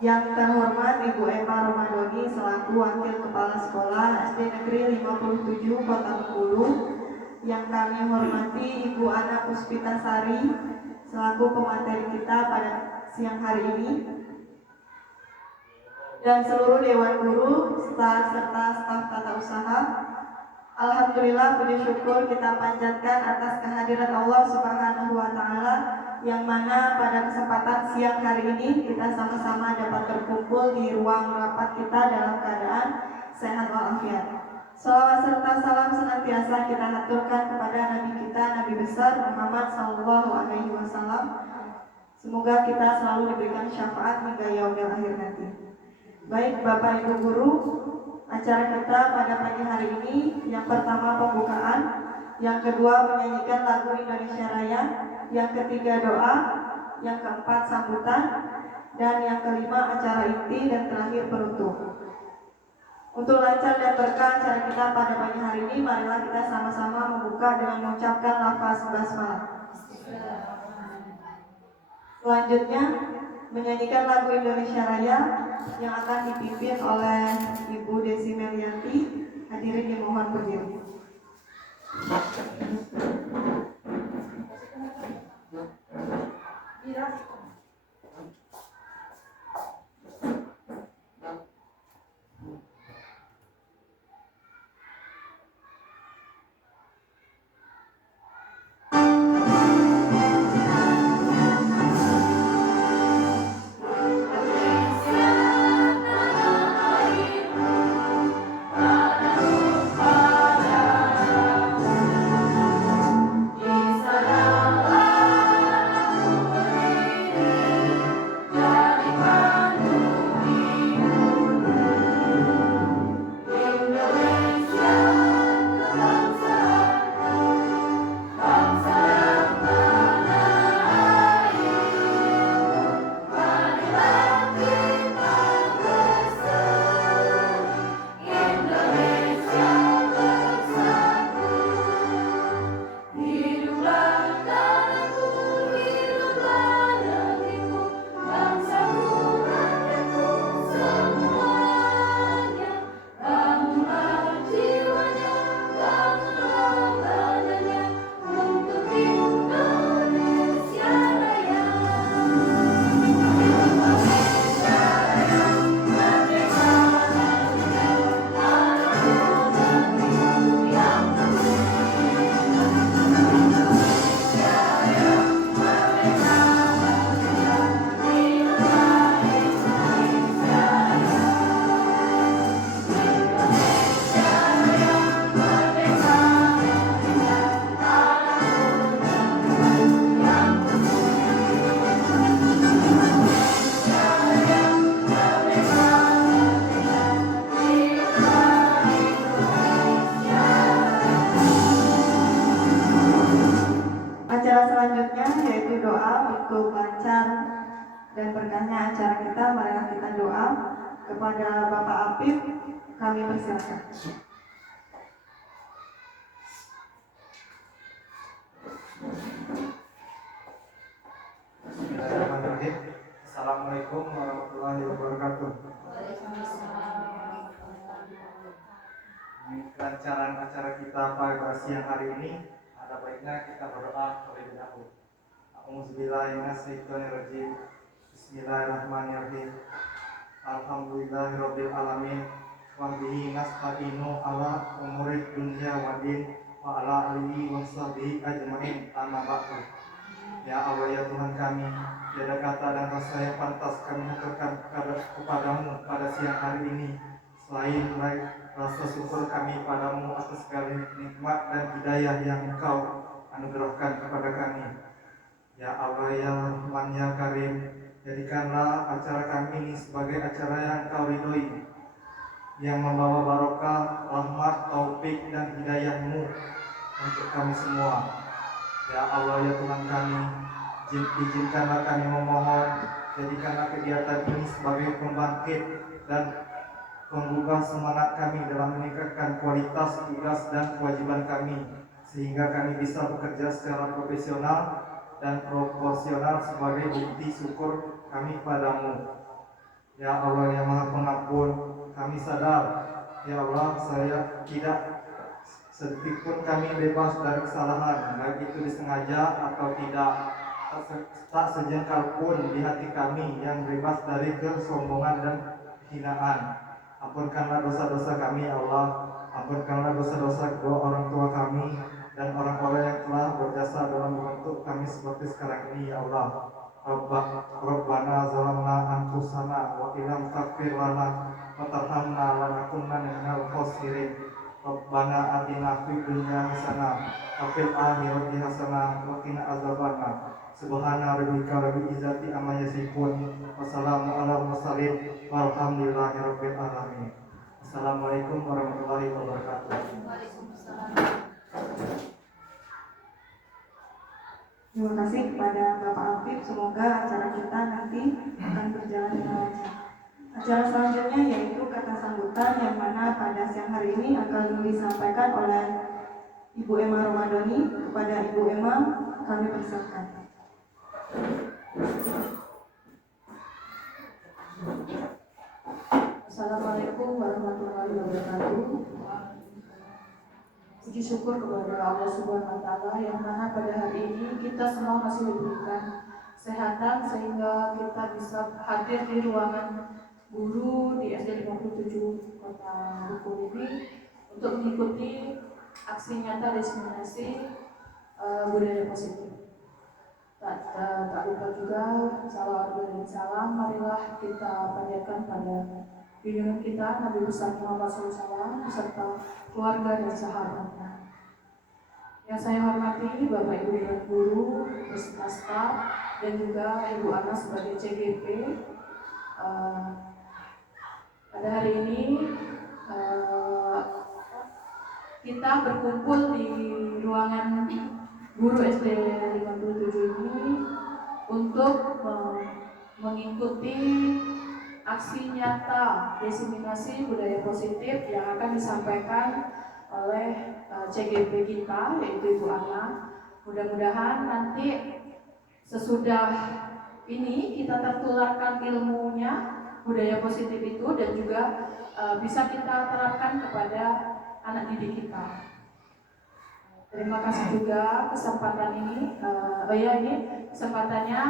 Yang terhormat Ibu Emma Romadoni selaku Wakil Kepala Sekolah SD Negeri 57 Kota Bengkulu. Yang kami hormati Ibu Ana Puspitasari selaku pemateri kita pada siang hari ini. Dan seluruh Dewan Guru, staf serta staf tata usaha. Alhamdulillah, puji syukur kita panjatkan atas kehadiran Allah Subhanahu wa Ta'ala, yang mana pada kesempatan siang hari ini kita sama-sama dapat berkumpul di ruang rapat kita dalam keadaan sehat walafiat. Salawat serta salam senantiasa kita haturkan kepada Nabi kita, Nabi besar Muhammad Sallallahu Alaihi Wasallam. Semoga kita selalu diberikan syafaat hingga yaumil akhir nanti. Baik Bapak Ibu Guru, acara kita pada pagi hari ini yang pertama pembukaan, yang kedua menyanyikan lagu Indonesia Raya, yang ketiga doa, yang keempat sambutan, dan yang kelima acara inti, dan terakhir penutup. Untuk lancar dan berkah acara kita pada pagi hari ini, marilah kita sama-sama membuka dengan mengucapkan lafaz basmalah. Selanjutnya menyanyikan lagu Indonesia Raya yang akan dipimpin oleh Ibu Desi Melianti. Hadirin dimohon berdiri. Kepada Bapak Apip, kami persilakan. Bismillahirrahmanirrahim. Assalamualaikum warahmatullahi wabarakatuh. Di kelancaran acara kita pada siang hari ini, ada baiknya kita berdoa terlebih dahulu. A'udzubillahiminasyaitonirrajim. Bismillahirrahmanirrahim. Alhamdulillahirabbil alamin. Wa bihi nasta'inu ala umurid dunya waddin wa ala alihi washabihi ajmain. Amma ba'du. Ya Allah ya Tuhan kami, tiada kata dan rasa yang pantas kami haturkan kepadamu pada siang hari ini, selain rasa syukur kami padamu atas segala nikmat dan hidayah yang Engkau anugerahkan kepada kami. Ya Allah ya Rahman ya Karim, jadikanlah acara kami ini sebagai acara yang Engkau ridhoi, yang membawa barokah, rahmat, taufik dan hidayah-Mu untuk kami semua. Ya Allah ya Tuhan kami, izinkanlah kami memohon, jadikanlah kegiatan ini sebagai pembangkit dan penggugah semangat kami dalam meningkatkan kualitas tugas dan kewajiban kami, sehingga kami bisa bekerja secara profesional dan proporsional sebagai bukti syukur kami padamu. Ya Allah yang Maha Pengampun, kami sadar, ya Allah, saya tidak sedikit pun kami bebas dari kesalahan, baik itu disengaja atau tidak. Tak sejengkal pun di hati kami yang bebas dari kesombongan dan kehinaan. Ampunkanlah dosa-dosa kami, ya Allah. Ampunkanlah dosa-dosa kedua orang tua kami dan orang-orang yang telah berjasa dalam membentuk kami seperti sekarang ini, ya Allah. Rabbana zalamna anfusana wa illam taghfir lana wa tarhamna lanakunanna minal khasirin. Rabbana atina fid dunya hasanah wa fil akhirati hasanah wa qina azabannar. Subhana rabbika rabbil izzati amma yasifun wa salamun alal mursalin walhamdulillahi rabbil alamin. Assalamualaikum warahmatullahi wabarakatuh. Terima kasih kepada Bapak Afif. Semoga acara kita nanti akan berjalan dengan lancar. Acara selanjutnya yaitu kata sambutan yang mana pada siang hari ini akan disampaikan oleh Ibu Emma Romadoni. Kepada Ibu Emma kami persilakan. Assalamualaikum warahmatullahi wabarakatuh. Puji syukur kepada Allah Subhanahu wa Ta'ala yang mana pada hari ini kita semua masih diberikan kesehatan sehingga kita bisa hadir di ruangan guru di SD 57 Kota Bengkulu ini untuk mengikuti aksi nyata diseminasi budaya positif. Tak lupa juga salawat dan salam marilah kita panjatkan pada junjungan kita Nabi besar Muhammad SAW beserta keluarga dan sahabatnya. Yang saya hormati Bapak Ibu dan guru beserta staf dan juga Ibu Ana sebagai CGP. Pada hari ini kita berkumpul di ruangan guru SD 57 ini untuk mengikuti aksi nyata diseminasi budaya positif yang akan disampaikan oleh CGP kita yaitu Ibu Ana. Mudah-mudahan nanti sesudah ini kita tertularkan ilmunya budaya positif itu dan juga bisa kita terapkan kepada anak didik kita. Terima kasih juga kesempatan ini. Ini kesempatannya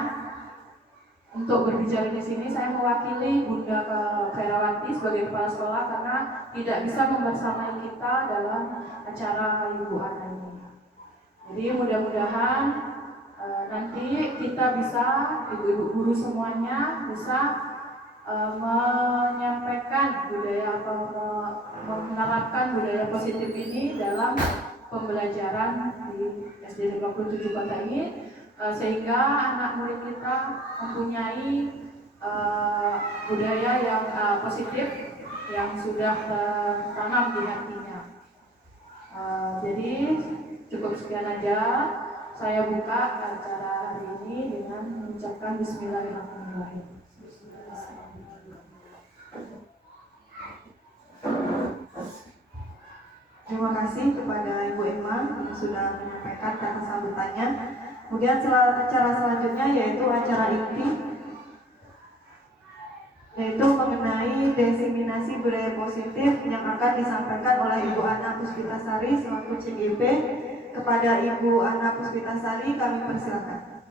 untuk berbicara di sini. Saya mewakili Bunda Ferawati sebagai kepala sekolah karena tidak bisa membersamai kita dalam acara Ibu Ana ini. Jadi mudah-mudahan nanti kita bisa, ibu-ibu guru semuanya bisa menyampaikan budaya atau menerapkan budaya positif ini dalam pembelajaran di SD 57 Kota ini, sehingga anak murid kita mempunyai budaya yang positif yang sudah tertanam di hatinya. Jadi cukup sekian aja. Saya buka acara hari ini dengan mengucapkan Bismillahirrahmanirrahim. Terima kasih kepada Ibu Emma yang sudah menyampaikan kata sambutannya. Kemudian acara selanjutnya yaitu acara inti, yaitu mengenai diseminasi budaya positif yang akan disampaikan oleh Ibu Ana Puspitasari selaku CGP. Kepada Ibu Ana Puspitasari kami persilakan.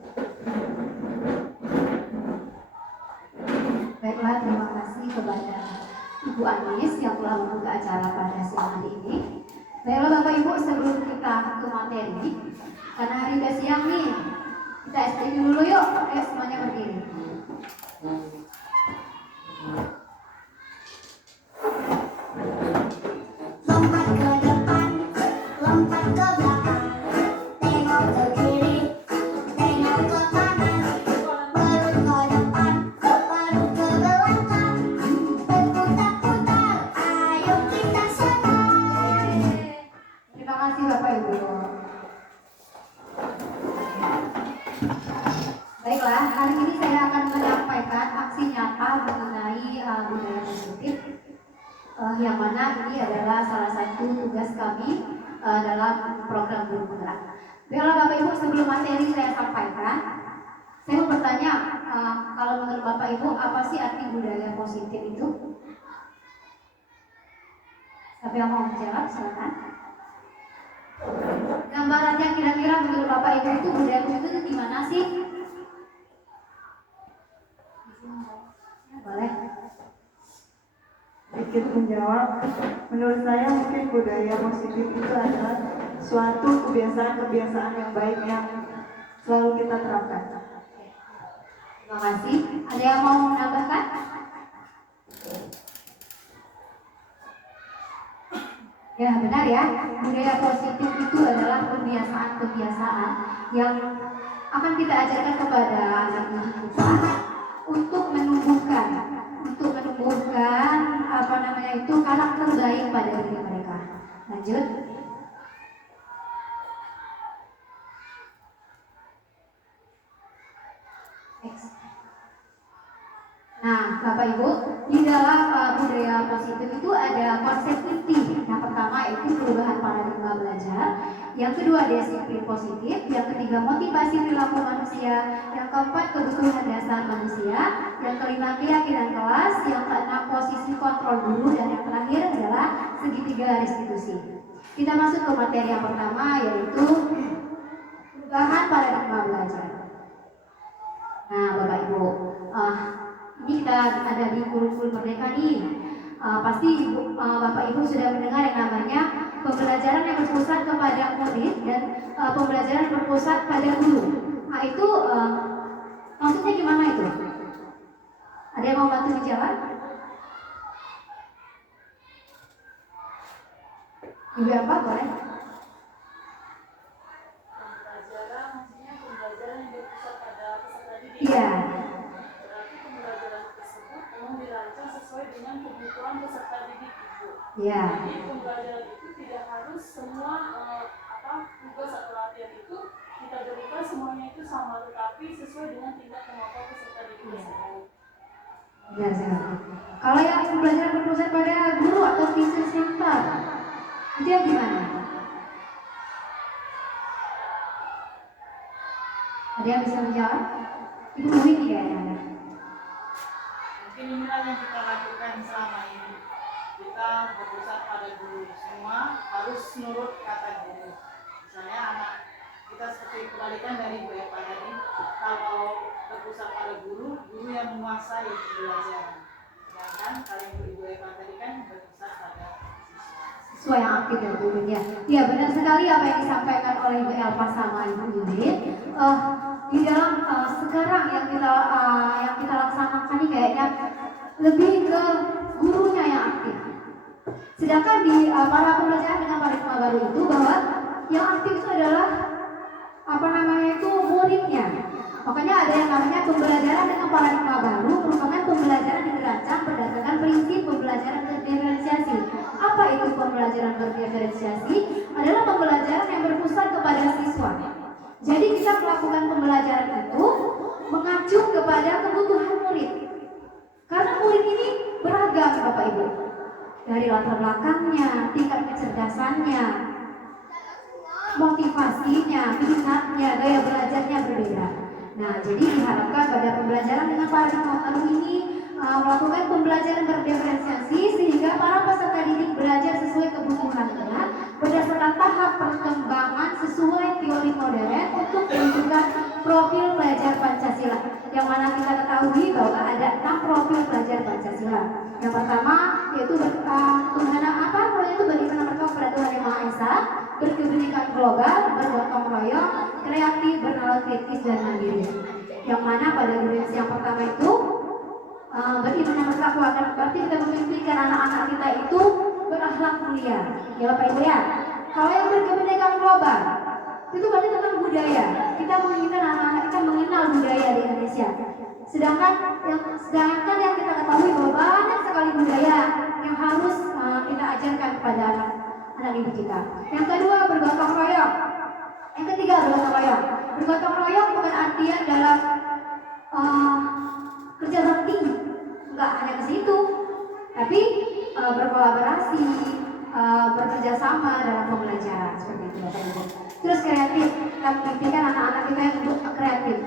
Baiklah, terima kasih kepada Ibu Anis yang telah membuka acara pada siang hari ini. Baiklah Bapak Ibu, sebelum kita ke materi, karena hari udah siang nih, kita STD dulu yuk. Ayo semuanya berdiri. Lompat ke depan, lompat ke belakang, tengok ke kiri, tengok ke kanan, berut ke depan, berut ke belakang, berputar-putar, ayo kita senang. Terima kasih Bapak Ibu. Baiklah, hari ini saya akan menyampaikan aksi nyata mengenai budaya positif, yang mana ini adalah salah satu tugas kami dalam program Guru Penggerak. Baiklah Bapak Ibu, sebelum materi saya sampaikan, saya mau bertanya, kalau menurut Bapak Ibu apa sih arti budaya positif itu? Siapa yang mau menjawab? Silakan. Gambaran yang kira-kira menurut Bapak Ibu itu budaya positif itu gimana sih? Boleh. Sedikit menjawab, menurut saya mungkin budaya positif itu adalah suatu kebiasaan-kebiasaan yang baik yang selalu kita terapkan. Terima kasih. Ada yang mau menambahkan? Ya benar ya, budaya positif itu adalah kebiasaan-kebiasaan yang akan kita ajarkan kepada anak didik kita untuk menumbuhkan karakter baik pada diri mereka. Lanjut. Next. Nah, Bapak Ibu, di dalam budaya positif itu ada konsep inti. Yang pertama itu perubahan paradigma belajar, yang kedua disiplin positif, yang ketiga motivasi perilaku manusia, yang keempat kebutuhan dasar manusia, yang kelima keyakinan kelas, yang keenam posisi kontrol guru, dan yang terakhir adalah segitiga restitusi. Kita masuk ke materi yang pertama, yaitu perubahan paradigma belajar. Nah, Bapak Ibu, ini kita ada di kurikulum Merdeka nih. Pasti Bapak Ibu sudah mendengar yang namanya pembelajaran yang berpusat kepada murid dan pembelajaran yang berpusat pada guru. Nah itu maksudnya gimana itu? Ada yang mau bantu menjawab? Ibu apa boleh? Pembelajaran maksudnya pembelajaran yang berpusat pada peserta didik. Iya. Berarti pembelajaran tersebut memang dirancang sesuai dengan kebutuhan peserta didik itu. Iya. Jadi pembelajaran itu tidak harus semua tugas atau latihan itu kita berikan semuanya itu sama, tetapi sesuai dengan tingkat kemampuan peserta didik tersebut. Iya, kalau yang pembelajaran berpusat pada guru atau teacher center, dia gimana? Ada yang bisa menjawab? Ibu Widi kayaknya. Mungkin inilah yang kita lakukan selama ini. Kita berpusat pada guru, semua harus nurut kata guru. Misalnya anak kita seperti kebalikan dari Bu Eva tadi, kalau berpusat pada guru, guru yang menguasai pembelajaran. Sedangkan kalau yang Ibu Eva tadi kan berpusat pada Siswa yang aktif dan gurunya. Ya benar sekali apa yang disampaikan oleh Ibu Elva sama Ibu Yudit. Di dalam sekarang yang kita laksanakan ini kayaknya lebih ke gurunya yang aktif. Sedangkan di para pembelajaran dengan paradigma baru itu bahwa yang aktif itu adalah muridnya. Makanya ada yang namanya pembelajaran dengan paradigma baru merupakan pembelajaran yang dirancang berdasarkan prinsip pembelajaran berdiferensiasi. Apa itu pembelajaran berdiferensiasi? Adalah pembelajaran yang berpusat kepada siswa. Jadi kita melakukan pembelajaran itu mengacu kepada kebutuhan murid. Karena murid ini beragam Bapak Ibu. Dari latar belakangnya, tingkat kecerdasannya, motivasinya, minatnya, gaya belajarnya berbeda. Nah, jadi diharapkan pada pembelajaran dengan paradigma baru ini melakukan pembelajaran berdiferensiasi sehingga para peserta didik belajar sesuai kebutuhannya berdasarkan tahap perkembangan sesuai teori modern untuk menunjukkan profil pelajar Pancasila. Yang mana kita ketahui bahwa ada 6 profil pelajar Pancasila. Yang pertama yaitu beriman kepada Tuhan Yang Maha Esa, berkebinekaan global, bergotong royong, kreatif, bernalar kritis dan mandiri. Yang mana pada dimensi yang pertama itu beriman yang bertakwa, berarti kita memimpikan anak-anak kita itu berakhlak mulia. Ya Bapak Ibu ya. Kalau yang berkebinekaan global itu berarti tentang budaya. Kita menginginkan anak-anak kita mengenal budaya di Indonesia. Sedangkan yang kita ketahui bahwa banyak sekali budaya yang harus kita ajarkan kepada anak didik kita. Yang kedua bergotong royong. Yang ketiga bergotong royong. Bergotong royong bukan artian dalam kerja bakti, enggak hanya ke situ, tapi berkolaborasi, bekerja sama dalam pembelajaran seperti itu Bapak Ibu. Terus kreatif, kita memimpikan anak-anak kita yang kreatif.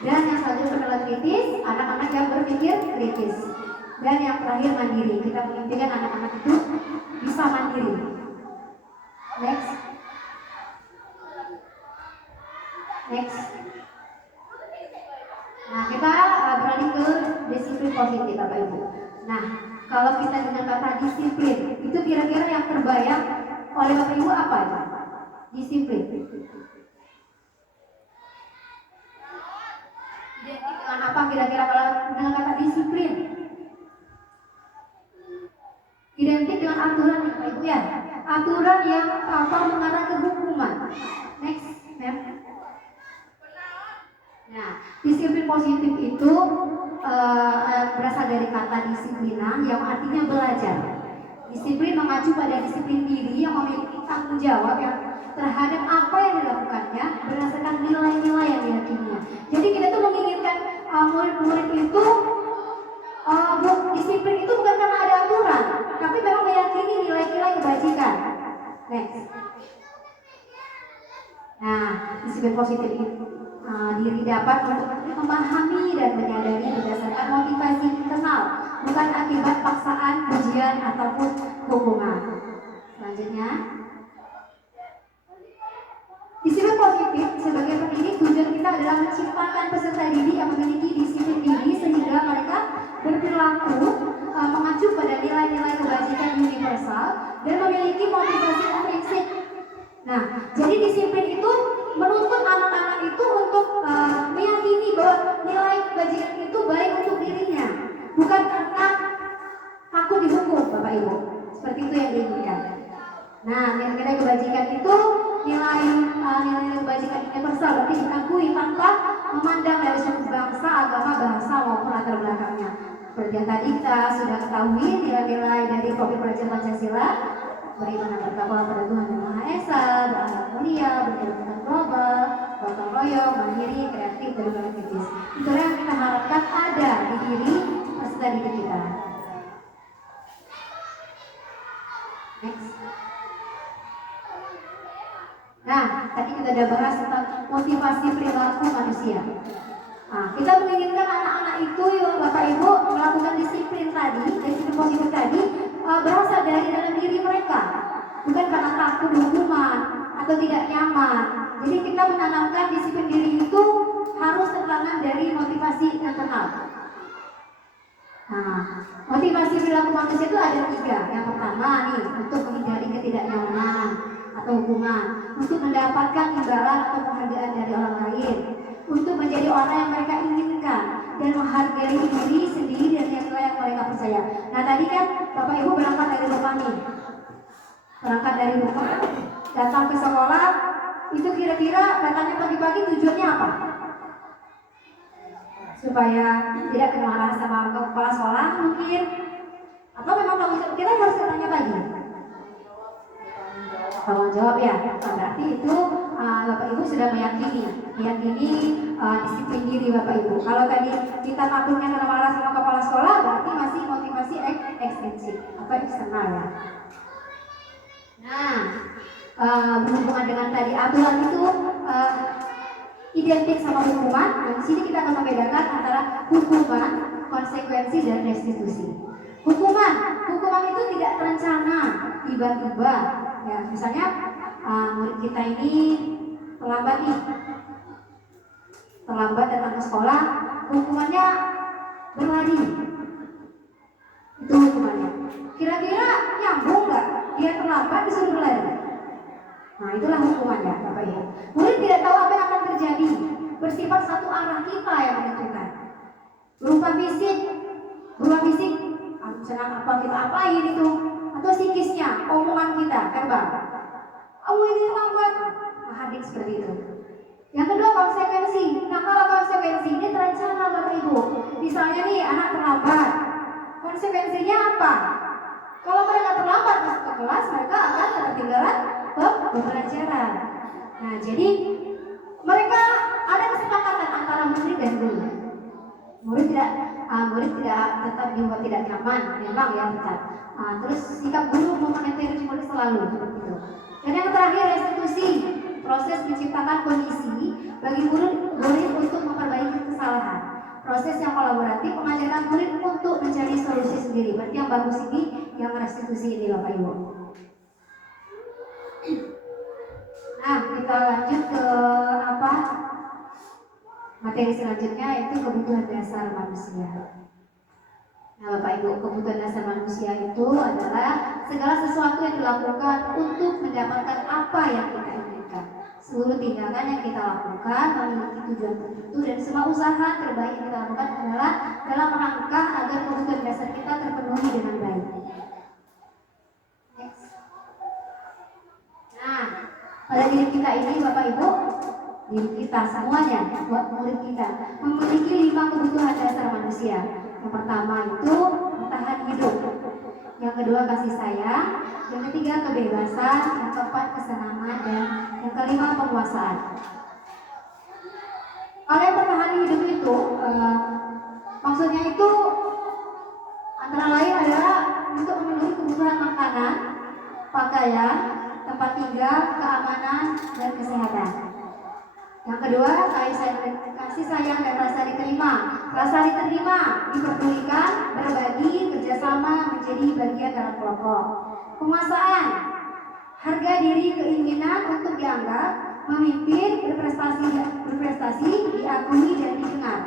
Dan yang selanjutnya penilaian kritis, anak-anak yang berpikir kritis. Dan yang terakhir mandiri. Kita menginginkan anak-anak itu bisa mandiri. Next. Nah, kita beralih ke disiplin positif, Bapak Ibu. Nah, kalau kita dengan kata disiplin, itu kira-kira yang terbayang oleh Bapak Ibu apa itu? Disiplin. Identik dengan apa kira-kira kalau dengan kata disiplin? Identik dengan aturan, Bapak Ibu ya. Aturan yang mengarah ke hukuman. Next, ma'am. Nah, disiplin positif itu berasal dari kata disiplina yang artinya belajar. Disiplin mengacu pada disiplin diri yang memiliki tanggung jawab yang terhadap apa yang dilakukannya berdasarkan nilai-nilai yang diyakininya. Jadi kita tuh menginginkan murid-murid itu disiplin itu bukan karena ada aturan, tapi memang meyakini nilai-nilai kebajikan. Next. Nah, disiplin positif itu diri dapat untuk memahami dan menyadari berdasarkan motivasi internal, bukan akibat paksaan, pujian ataupun hukuman. Selanjutnya, disiplin positif sebagai pendidik tujuan kita adalah menciptakan peserta didik yang memiliki disiplin diri sehingga mereka berperilaku mengacu pada nilai-nilai kebajikan universal dan memiliki motivasi intrinsik. Nah, jadi disiplin itu menuntut anak-anak itu untuk meyakini bahwa nilai kebajikan itu baik untuk dirinya, bukan karena takut dihukum, Bapak Ibu. Seperti itu yang diinginkan. Nah, nilai kebajikan itu nilai kebajikan universal, berarti diakui tanpa memandang dari suku bangsa, agama, bahasa maupun latar belakangnya. Seperti yang tadi kita sudah ketahui nilai-nilai dari Profil Pelajaran Pancasila, beriman bertakwa pada Tuhan Yang Maha Esa, berakhlak mulia, berkerukunan global, gotong royong, mandiri, kreatif, dan juga kritis. Itulah yang kita harapkan ada di diri peserta didik kita. Next. Nah, tadi kita sudah bahas tentang motivasi perilaku manusia. Nah, kita menginginkan anak-anak itu, Bapak Ibu, melakukan disiplin tadi, disiplin positif tadi, berasal dari dalam diri mereka, bukan karena takut hukuman atau tidak nyaman. Jadi kita menanamkan disiplin diri itu harus tertanam dari motivasi internal. Nah, motivasi perilaku manusia itu ada 3. Yang pertama nih, untuk menghindari ketidaknyamanan atau hukuman, untuk mendapatkan imbalan atau penghargaan dari orang lain, untuk menjadi orang yang mereka inginkan dan menghargai diri sendiri dan nilai yang mereka percaya. Nah, tadi kan Bapak Ibu berangkat dari rumah nih, datang ke sekolah, itu kira-kira datangnya pagi-pagi tujuannya apa? Supaya tidak kena marah sama kepala sekolah mungkin, atau memang kita harus datangnya pagi? Tanggung jawab ya. Nah, berarti itu Bapak Ibu sudah meyakini disiplin diri Bapak Ibu. Kalau tadi kita takutnya karena marah sama kepala sekolah, berarti masih motivasi ekstrinsik atau eksternal ya. Nah, berhubungan dengan tadi aturan itu identik sama hukuman. Nah, di sini kita akan membedakan antara hukuman, konsekuensi, dan restitusi. Hukuman itu tidak terencana, tiba-tiba. Ya, misalnya murid kita ini terlambat datang ke sekolah, hukumannya berlari. Itu hukumannya. Kira-kira nyambung nggak? Dia terlambat disuruh berlari. Nah, itulah hukumannya, Bapak Ibu. Murid tidak tahu apa yang akan terjadi, bersifat satu arah kita yang menentukan. Berupa fisik, senang apa kita apain itu, atau psikisnya, omongan kita, verbal. Kamu ini terlambat, hadir seperti itu. Yang kedua, konsekuensi. Nah, kalau konsekuensi ini terencana, Bapak Ibu. Misalnya nih, anak terlambat, konsekuensinya apa? Kalau mereka terlambat masuk ke kelas, mereka akan ketinggalan pembelajaran. Nah, jadi mereka ada kesepakatan antara murid dan guru. Murid tidak tetap dibuat tidak nyaman, memang ya betul. Terus sikap guru memonitoring murid selalu seperti itu. Dan yang terakhir, restitusi, proses menciptakan kondisi bagi murid untuk memperbaiki kesalahan. Proses yang kolaboratif mengajarkan murid untuk mencari solusi sendiri. Berarti yang bagus ini yang restitusi ini Bapak Ibu. Nah, kita lanjut ke apa? Materi selanjutnya yaitu kebutuhan dasar manusia. Nah, Bapak Ibu, kebutuhan dasar manusia itu adalah segala sesuatu yang dilakukan untuk mendapatkan apa yang kita inginkan. Seluruh tindakan yang kita lakukan memiliki tujuan tertentu dan semua usaha terbaik yang kita lakukan adalah dalam rangka agar kebutuhan dasar kita terpenuhi dengan baik. Next. Nah, pada diri kita ini Bapak Ibu, diri kita semuanya, buat murid kita memiliki 5 kebutuhan dasar manusia. Yang pertama itu bertahan hidup, yang kedua kasih sayang, yang ketiga kebebasan, yang keempat kesenangan, dan yang kelima penguasaan. Kalau yang bertahan hidup itu maksudnya itu antara lain adalah untuk memenuhi kebutuhan makanan, pakaian, tempat tinggal, keamanan, dan kesehatan. Yang kedua, kasih sayang dan rasa diterima. Rasa diterima diperdulikan, berbagi, kerjasama, menjadi bagian dalam kelompok. Penguasaan, harga diri, keinginan untuk dianggap, memimpin, berprestasi, diakui dan didengar.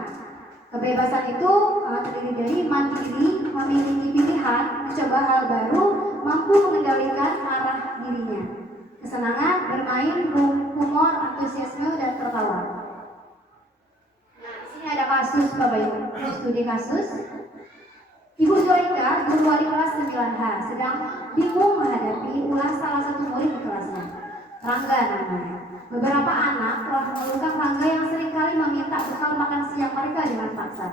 Kebebasan itu terdiri dari mandiri, memiliki pilihan, mencoba hal baru, mampu mengendalikan arah dirinya. Kesenangan, bermain, humor, antusiasme, dan tertawa. Nah, di sini ada kasus Bapak Ibu, studi kasus. Ibu Zulaika, guru wali kelas 9H, sedang bingung menghadapi ulas salah satu murid di kelasnya. Rangga namanya. Beberapa anak telah mengeluhkan Rangga yang seringkali meminta bekal makan siang mereka dengan paksa.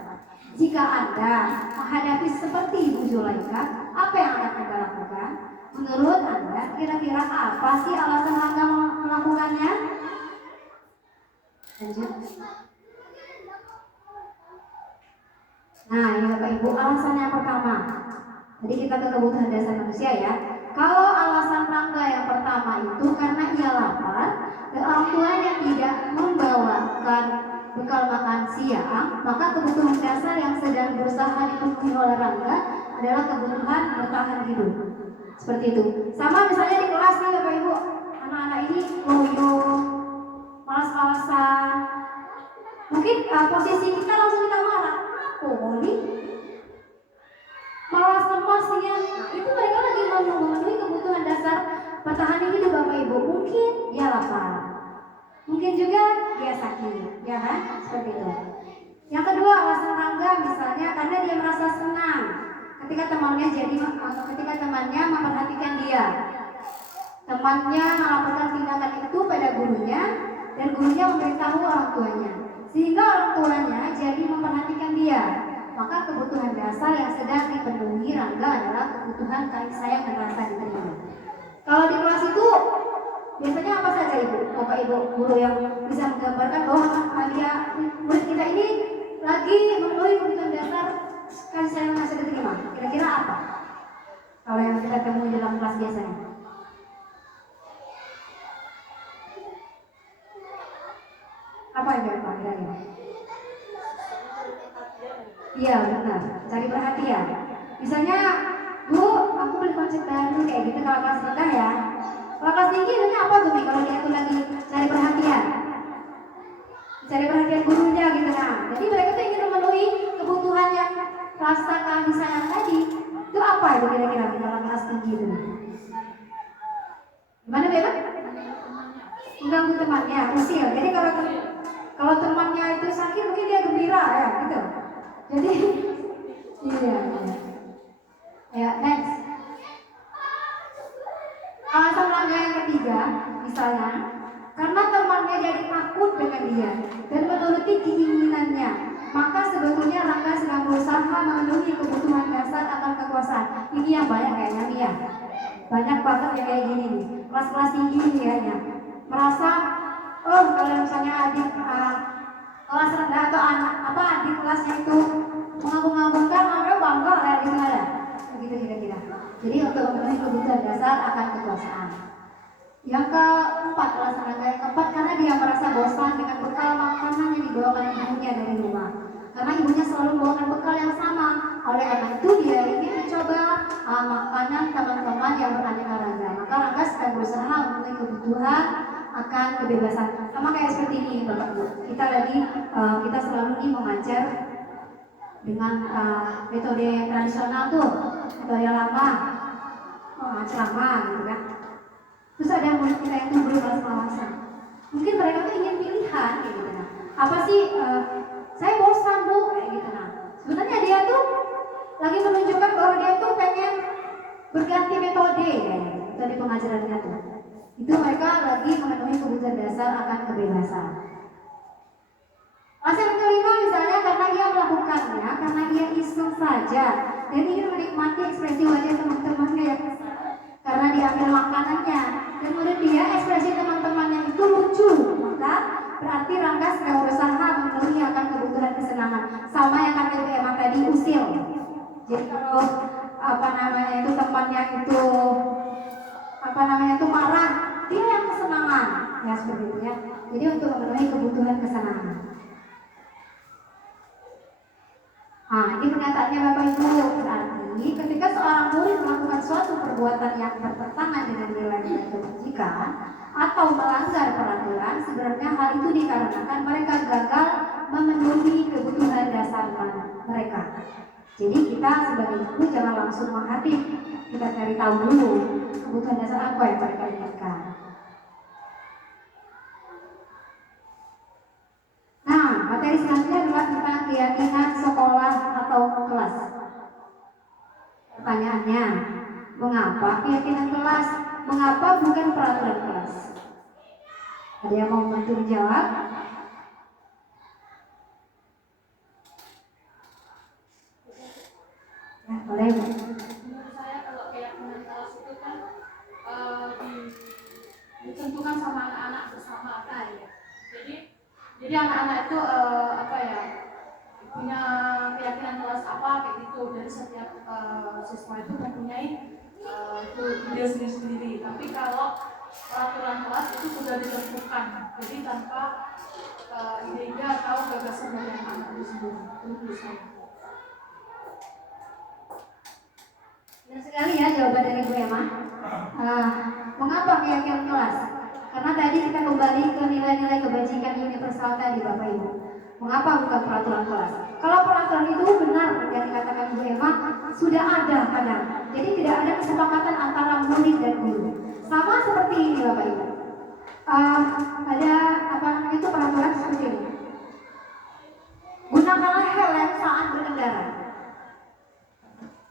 Jika Anda menghadapi seperti Ibu Zulaika, apa yang akan Anda lakukan? Menurut Anda, kira-kira apa sih alasan Rangga melakukannya? Lanjut. Nah, ya Bapak Ibu, alasan yang pertama. Jadi kita ke kebutuhan dasar manusia ya. Kalau alasan Rangga yang pertama itu karena ia lapar dan orang tuanya tidak membawakan bekal makan siang, maka kebutuhan dasar yang sedang berusaha dipenuhi oleh Rangga adalah kebutuhan bertahan hidup. Seperti itu. Sama misalnya di kelas nih Bapak Ibu, anak-anak ini loyo, malas-malasan. Mungkin posisi kita langsung kita marah. Oh, ini malas lemas ya. Itu mereka lagi memenuhi kebutuhan dasar bertahan hidup Bapak Ibu. Mungkin dia lapar, mungkin juga dia sakit, ya kan? Seperti itu. Yang kedua, alasan Rangga misalnya karena dia merasa senang ketika temannya memperhatikan dia. Temannya melaporkan tindakan itu pada gurunya dan gurunya memberitahu orang tuanya, sehingga orang tuanya jadi memperhatikan dia. Maka kebutuhan dasar yang sedang dipenuhi Rangga adalah kebutuhan kasih sayang dan rasa diterima. Kalau di kelas itu biasanya apa saja Ibu, Bapak Ibu guru yang bisa menggambarkan bahwa murid kita ini lagi memenuhi kebutuhan dasar kasih sayang dan rasa diterima? Kira-kira apa? Kalau yang kita temui dalam kelas biasanya. Apa yang kira-kira? Iya benar, cari perhatian. Misalnya, Bu, aku beli konsep baru kayak gitu kalau kelas rendah ya. Kalau kelas tinggi itu apa tuh nih kalau dia tuh lagi cari perhatian? Cari perhatian gurunya gitu nah. Jadi mereka tuh ingin memenuhi kebutuhan yang rasa kasih sayang tadi. Itu apa itu kira-kira kalau kelas tinggi itu? Gimana Beb? Mengganggu temannya, usil. Jadi kalau temannya itu sakit mungkin dia gembira ya gitu. Jadi iya. Ya, next. Alasan Rangga yang ketiga, misalnya karena temannya jadi takut dengan dia dan menuruti keinginannya, maka sebetulnya Rangga sedang berusaha memenuhi kebutuhan dasar akan kekuasaan. Ini yang banyak kayaknya nih ya. Banyak banget yang kayak gini nih. Kelas-kelas tinggi nih kayaknya. Merasa, oh kalau misalnya adik kelas rendah atau adik kelasnya itu mengagung-agungkan, mereka bangga kayak gitu ya. Begitu kira-kira. Jadi untuk memenuhi kebutuhan dasar akan kekuasaan. Yang keempat, alasan rangga yang keempat karena dia merasa bosan dengan bekal makanan yang dibawakan ibunya dari rumah. Karena ibunya selalu membawakan bekal yang sama. Oleh karena itu dia ingin mencoba makanan teman-teman yang beraneka ragam. Maka Rangga sedang berusaha memenuhi kebutuhan akan kebebasan. Sama kayak seperti ini Bapak Ibu. Kita selalu nih mengajar dengan metode tradisional tuh, metode lama, ceramah gitu kan. Terus ada murid kita yang tuh belum wawasan. Mungkin mereka tuh ingin pilihan kayak gitu nah. Apa sih saya bosan Bu kayak gitu nah. Sebenarnya dia tuh lagi menunjukkan bahwa dia tuh pengen berganti metode kayaknya, metode pengajarannya tuh. Itu mereka lagi memenuhi kebutuhan dasar akan kebebasan. Alasan yang kelima misalnya karena ia melakukannya karena ia iseng saja dan ingin menikmati ekspresi wajah teman-temannya yang karena diambil makanannya dan menurut dia ekspresi teman-temannya itu lucu, maka berarti Rangga sedang berusaha memenuhi akan kebutuhan kesenangan sama yang kata Ibu Emma tadi, usil. Jadi kalau itu temannya itu marah, dia yang kesenangan ya seperti itu ya. Jadi untuk memenuhi kebutuhan kesenangan. Ini pernyataannya Bapak Ibu, berarti ketika seorang murid melakukan suatu perbuatan yang bertentangan dengan nilai-nilai kebajikan atau melanggar peraturan, sebenarnya hal itu dikarenakan mereka gagal memenuhi kebutuhan dasar mereka. Jadi kita sebagai ibu jangan langsung menghati, kita cari tahu dulu kebutuhan dasar apa yang mereka inginkan. Materi selanjutnya adalah tentang keyakinan sekolah atau kelas. Pertanyaannya, mengapa keyakinan kelas? Mengapa bukan peraturan kelas? Ada yang mau bantu menjawab? Ya, boleh. Menurut saya kalau keyakinan kelas itu kan ditentukan sama anak-anak bersama kan ya. Jadi anak-anak itu punya keyakinan kelas apa kayak gitu. Dari setiap siswa itu mempunyai itu ide sendiri-sendiri. Tapi kalau peraturan kelas itu sudah ditentukan, jadi tanpa ide-ide atau gagasan dari anak itu sendiri. Menurut saya. Benar sekali ya jawaban dari Bu Emma. Mengapa keyakinan kelas? Karena tadi kita kembali ke nilai-nilai kebajikan universal tadi Bapak Ibu. Mengapa bukan peraturan kelas? Kalau peraturan itu benar yang dikatakan Bu Emma sudah ada kadang. Jadi tidak ada kesepakatan antara murid dan guru. Sama seperti ini Bapak Ibu. Ada peraturan seperti ini. Gunakanlah helm saat berkendara.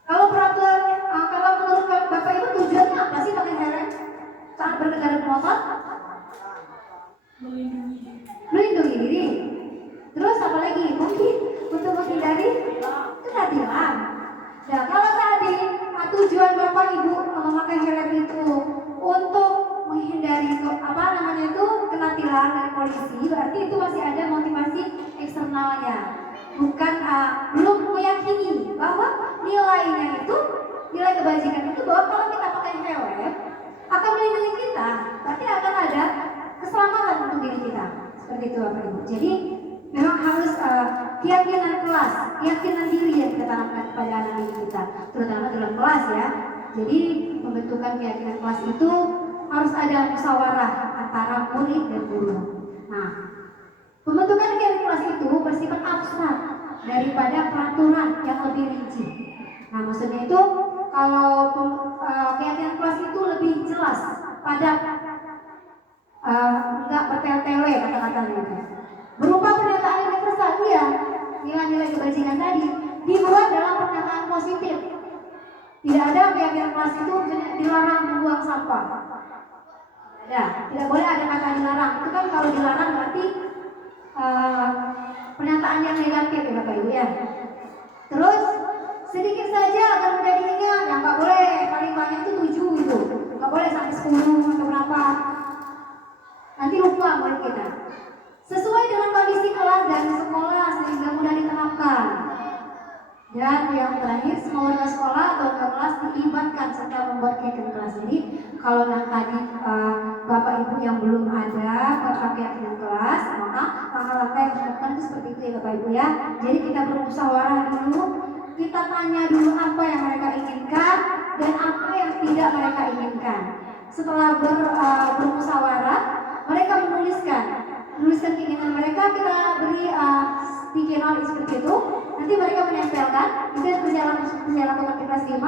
Kalau menurut Bapak Ibu tujuannya apa sih pakai helm saat berkendara motor? Melindungi diri. Terus apa lagi? Mungkin untuk menghindari kehadiran. Nah, kalau tadi tujuan Bapak Ibu memakai helm itu untuk menghindari kena tilang dari polisi, berarti itu masih ada motivasi eksternalnya. Bukan belum meyakini bahwa nilainya itu, nilai kebajikan itu bahwa kalau kita pakai helm akan melindungi kita, berarti akan ada keselamatan untuk diri kita. Seperti itu Bapak Ibu. Jadi memang harus keyakinan kelas, keyakinan diri yang kita tanamkan kepada anak didik kita, terutama dalam kelas ya. Jadi pembentukan keyakinan kelas itu harus ada musyawarah antara murid dan guru. Nah, pembentukan keyakinan kelas itu bersifat abstrak daripada peraturan yang lebih rinci. Nah, maksudnya itu kalau keyakinan kelas itu lebih jelas, padat, enggak bertele-tele kata-katanya. Berupa pernyataan universal, iya, nilai-nilai kebajikan tadi dibuat dalam pernyataan positif. Tidak ada keyakinan kelas itu misalnya dilarang membuang sampah. Tidak boleh ada kata dilarang. Itu kan kalau dilarang berarti pernyataan yang negatif ya Bapak Ibu ya. Terus sedikit saja agar mudah diingat, ya nggak boleh paling banyak itu 7 gitu, nggak boleh sampai 10 atau berapa. Nanti lupa murid kita. Sesuai dengan kondisi kelas dan sekolah sehingga mudah diterapkan. Dan yang terakhir, semua warga sekolah atau warga kelas dilibatkan serta membuat kegiatan kelas. Jadi kalau yang tadi Bapak Ibu yang belum ada pakai kegiatan kelas, maka langkah-langkah yang dilakukan itu seperti itu ya Bapak Ibu ya. Jadi kita bermusyawarah dulu, kita tanya dulu apa yang mereka inginkan dan apa yang tidak mereka inginkan. Setelah bermusyawarah, mereka menuliskan keinginan mereka, kita beri sticky note seperti itu. Nanti mereka menempelkan, itu berjalan ke kelas 5,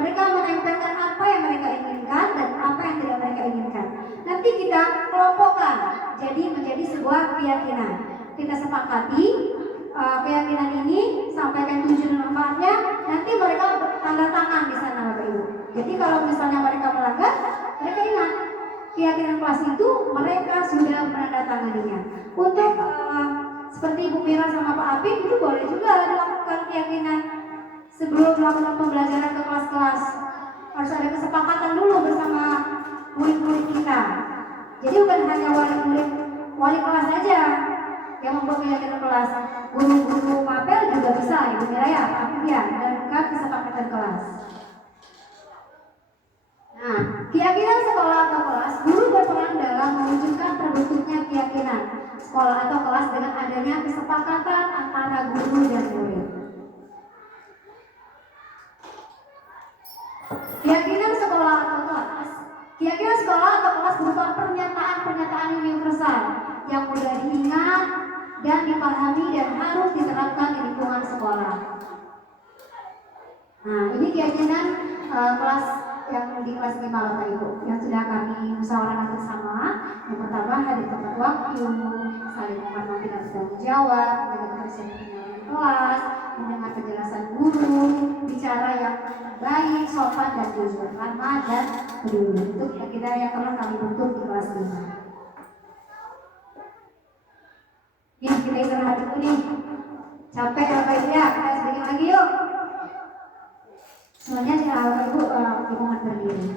mereka menempelkan apa yang mereka inginkan dan apa yang tidak mereka inginkan. Nanti kita kelompokkan, jadi menjadi sebuah keyakinan. Kita sepakati keyakinan ini, sampaikan tujuan dan manfaatnya, nanti mereka tanda tangan di sana Bapak Ibu. Jadi kalau misalnya mereka melanggar, mereka ingat keyakinan kelas itu mereka sudah menandatanganinya. Untuk seperti Ibu Mira sama Pak Apik itu boleh juga dilakukan keyakinan sebelum melakukan pembelajaran ke kelas-kelas. Harus ada kesepakatan dulu bersama murid-murid kita. Jadi bukan hanya wali kelas saja yang membuat keyakinan kelas, guru-guru mapel juga bisa, Ibu Mira ya, Pak Apik ya, dan kesepakatan kelas. Nah, keyakinan sekolah atau kelas, guru berperan dalam mewujudkan terbentuknya keyakinan sekolah atau kelas dengan adanya kesepakatan antara guru dan murid. Keyakinan sekolah atau kelas berupa pernyataan universal yang mudah diingat dan dipahami dan harus diterapkan di lingkungan sekolah. Nah, ini keyakinan kelas yang di kelas 5 Bapak Ibu yang sudah kami musyawarahkan bersama. Yang pertama, hadir tepat waktu, saling menghormati dan bertanggung jawab, menjaga kebersihan kelas, mendengar penjelasan guru, bicara yang baik, sopan dan jujur, ramah dan peduli. Itu keyakinan yang telah kami bentuk di kelas 5. Ini kita istirahat dulu nih. Capek Bapak Ibu ya, kita sedikit lagi yuk. Semuanya Bapak Ibu mohon berdiri.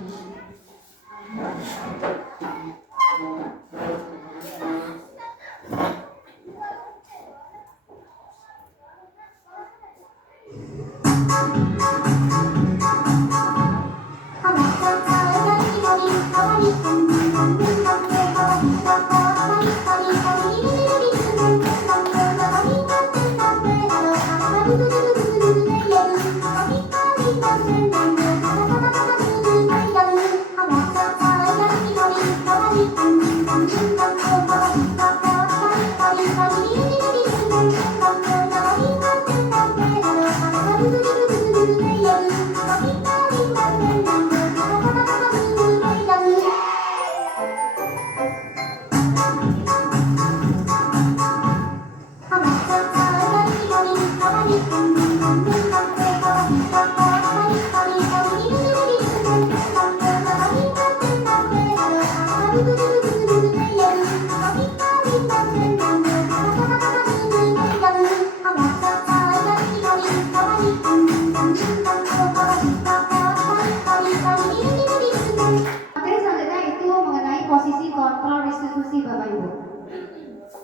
Materi selanjutnya itu mengenai posisi kontrol restitusi Bapak Ibu.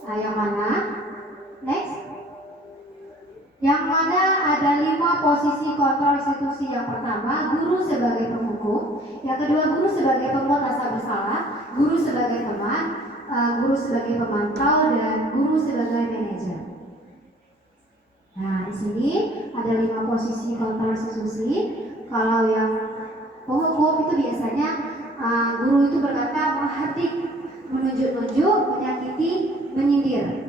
Nah, yang mana? Next. Yang mana ada 5 posisi kontrol restitusi. Yang pertama, guru sebagai penghukum. Yang kedua, guru sebagai pembuat rasa bersalah. Guru sebagai teman, guru sebagai pemantau, dan guru sebagai manajer. Nah, di sini ada 5 posisi kontrol restitusi. Kalau yang penghukum itu biasanya guru itu berkata menghadik, menunjuk-nunjuk, menyakiti, menyindir.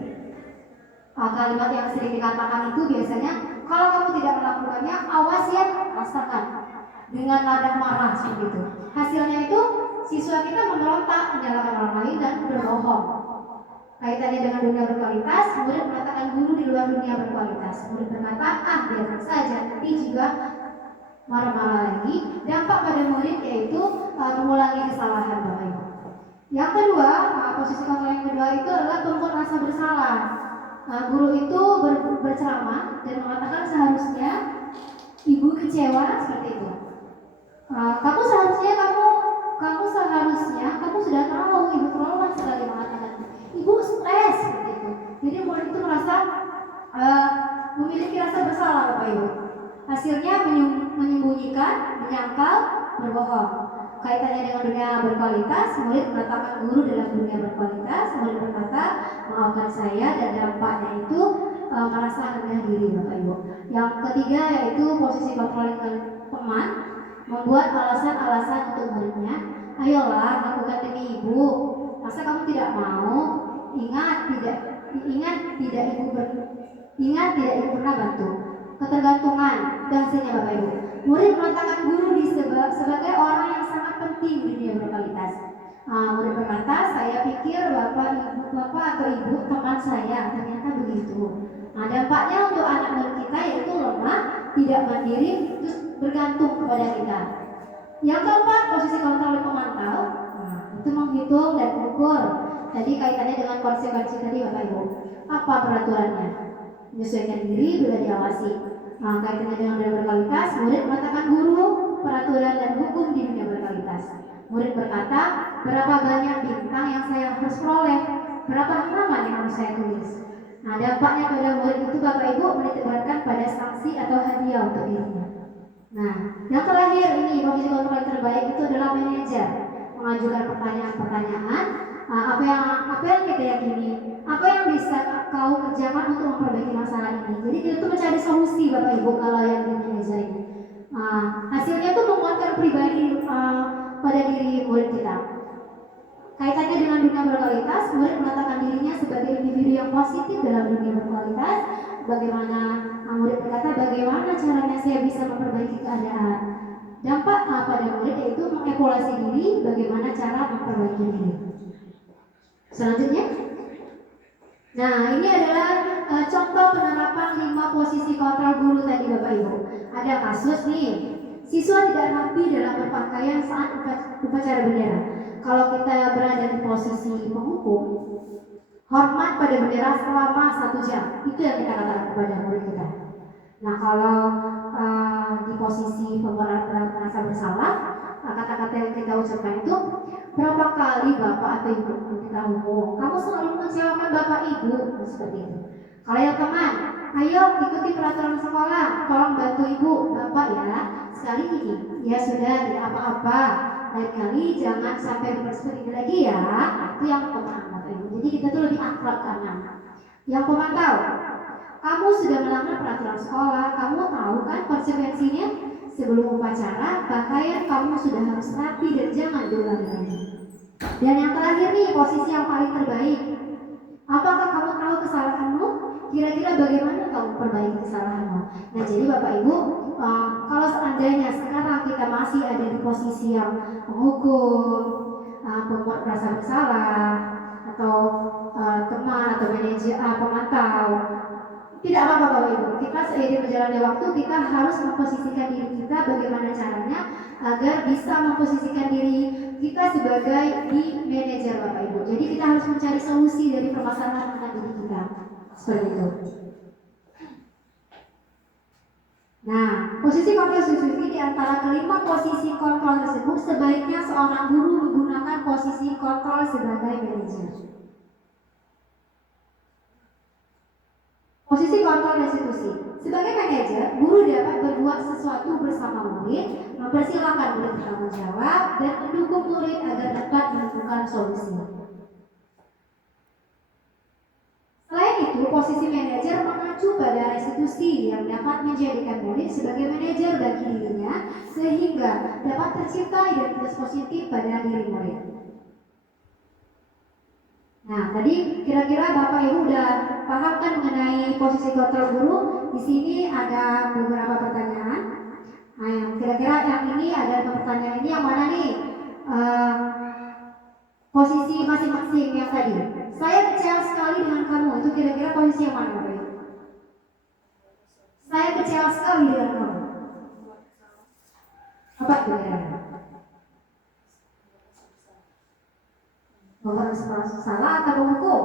Kalimat yang sering dikatakan itu biasanya, kalau kamu tidak melakukannya, awas ya, rasakan, dengan nada marah seperti itu. Hasilnya itu siswa kita memberontak, menyalahkan orang lain dan berbohong. Kaitannya dengan dunia berkualitas, murid mengatakan guru di luar dunia berkualitas. Murid berkata, biarkan saja, tapi juga marah-marah lagi. Dampak pada murid yaitu mengulangi kesalahan Bapak Ibu. Yang kedua, posisi kontrol yang kedua itu adalah pembuat rasa bersalah. Guru itu berceramah dan mengatakan seharusnya ibu kecewa seperti itu. Kamu sudah tahu ibu terlalu sekali mengatakan ibu stres seperti itu. Jadi murid itu merasa memiliki rasa bersalah Bapak Ibu. Hasilnya menyembunyikan, menyangkal, berbohong. Kaitannya dengan dunia berkualitas, murid meletakkan guru dalam dunia berkualitas. Murid berkata, maafkan saya, dan dampaknya itu merasa rendah diri, Bapak Ibu. Yang ketiga yaitu posisi kontrol teman, membuat alasan-alasan untuk muridnya. Ayolah, lakukan demi ibu. Masa kamu tidak mau? Ingat tidak ibu pernah bantu. Ketergantungan dan hasilnya, Bapak Ibu. Murid meletakkan guru sebagai orang yang sangat penting di dunia berkualitas. Murid berkata, saya pikir bapak atau ibu teman saya, ternyata begitu. Dampaknya untuk anak murid kita yaitu lemah, tidak mandiri, terus bergantung kepada kita. Yang keempat, posisi kontrol pemantau. Itu menghitung dan mengukur. Jadi kaitannya dengan konsekuensi tadi, Bapak Ibu. Apa peraturannya? Menyesuaikan diri bila diawasi. Kaitannya dengan dunia berkualitas, murid meletakkan guru, peraturan dan hukum di dunia berkualitas. Murid berkata, berapa banyak bintang yang saya harus peroleh, berapa halaman yang harus saya tulis. Dampaknya pada murid itu, Bapak Ibu, menitipkan pada sanksi atau hadiah untuk dirinya. Yang terakhir ini, posisi kontrol yang terbaik itu adalah manajer. Mengajukan pertanyaan-pertanyaan, apa yang kita yakini, apa yang bisa kau kerjakan untuk memperbaiki masalah ini. Jadi kita tuh mencari solusi, Bapak Ibu, kalau yang di manajer ini. Hasilnya tuh menguatkan pribadi pada diri murid kita. Kaitannya dengan dunia berkualitas, murid menetapkan dirinya sebagai individu yang positif dalam dunia berkualitas. Bagaimana murid berkata, bagaimana caranya saya bisa memperbaiki keadaan. Dampak pada murid yaitu mengevaluasi diri, bagaimana cara memperbaiki diri. Selanjutnya, ini adalah contoh penerapan 5 posisi kontrol guru tadi, Bapak Ibu. Ada kasus nih, siswa tidak rapi dalam berpakaian saat upacara bendera. Kalau kita berada di posisi penghukum, hormat pada bendera selama 1 jam. Itu yang kita katakan kepada murid kita. Kalau di posisi pemberat merasa bersalah, kata-kata yang kita ucapkan itu, berapa kali bapak atau ibu kita hukum, kamu selalu mengecewakan bapak ibu, seperti itu. Kalau yang teman, ayo ikuti peraturan sekolah, tolong bantu ibu, bapak ya, sekali ini, ya sudah, tidak apa-apa, lain kali jangan sampai seperti ini lagi ya. Itu yang teman, bapak ibu. Jadi kita tuh lebih akrab karena yang pemantau. Kamu sudah melanggar peraturan sekolah, kamu tahu kan konsekuensinya? Sebelum upacara, pakaian kamu sudah harus rapi dan jangan diulangi lagi. Dan yang terakhir nih, posisi yang paling terbaik. Apakah kamu tahu kesalahanmu? Kira-kira bagaimana kamu perbaiki kesalahanmu? Jadi Bapak Ibu, kalau seandainya sekarang kita masih ada di posisi yang menghukum, membuat merasa bersalah, atau teman atau manajer, pemantau, tidak apa-apa Bapak Ibu, kita seiring berjalannya waktu kita harus memposisikan diri kita bagaimana caranya agar bisa memposisikan diri kita sebagai di manajer Bapak Ibu. Jadi kita harus mencari solusi dari permasalahan tentang diri kita. Seperti itu. Posisi kontrol substitusi di antara kelima posisi kontrol tersebut sebaiknya seorang guru menggunakan posisi kontrol sebagai manajer. Posisi kontrol restitusi. Sebagai manajer, guru dapat berbuat sesuatu bersama murid, mempersilahkan murid bertanggung jawab, dan mendukung murid agar dapat menemukan solusi. Selain itu, posisi manajer mengacu pada restitusi yang dapat menjadikan murid sebagai manajer bagi dirinya, sehingga dapat tercipta identitas positif pada diri murid. Tadi kira-kira Bapak Ibu udah paham kan mengenai posisi kontrol guru? Di sini ada beberapa pertanyaan. Kira-kira yang ini ada pertanyaan ini yang mana nih? Posisi masing-masing yang tadi. Saya kecewa sekali dengan kamu. Itu kira-kira posisi yang mana, Bapak Ibu? Saya kecewa sekali dengan kamu. Apa itu kira-kira? Merasa salah atau menghukum?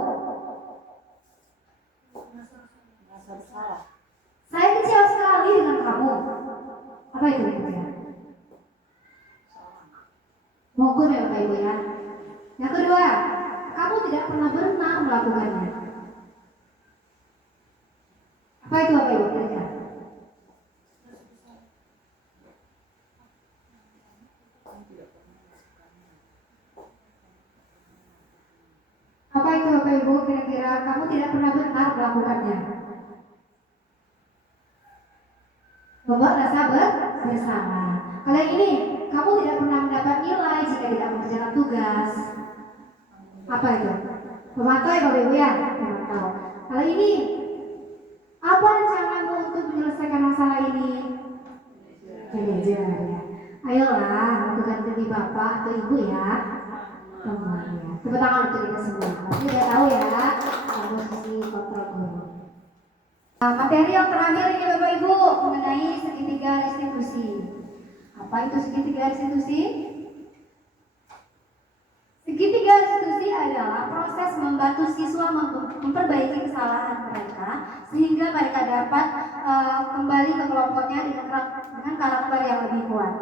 Saya kecewa sekali dengan kamu. Apa itu kira-kira? Menghukum ya Bapak Ibu ya. Yang kedua, kamu tidak pernah benar melakukannya. Apa itu Bapak Ibu kira-kira? kamu tidak pernah benar melakukannya. Membuat rasa bersalah. Kalau yang ini, kamu tidak pernah mendapat nilai jika tidak mengerjakan tugas. Apa itu? Memantau ya Bapak Ibu ya? Memantau. Kalau ini, apa rencanamu untuk menyelesaikan masalah ini? Belajar ya. Ayolah, lakukan demi Bapak atau Ibu ya. Teman ya. Tepuk tangan untuk kita semua. Pasti udah tahu ya, posisi kontrol guru. Materi yang terakhir ini Bapak Ibu mengenai segitiga restitusi. Apa itu segitiga restitusi? Segitiga restitusi adalah proses membantu siswa memperbaiki kesalahan mereka sehingga mereka dapat kembali ke kelompoknya dengan karakter yang lebih kuat.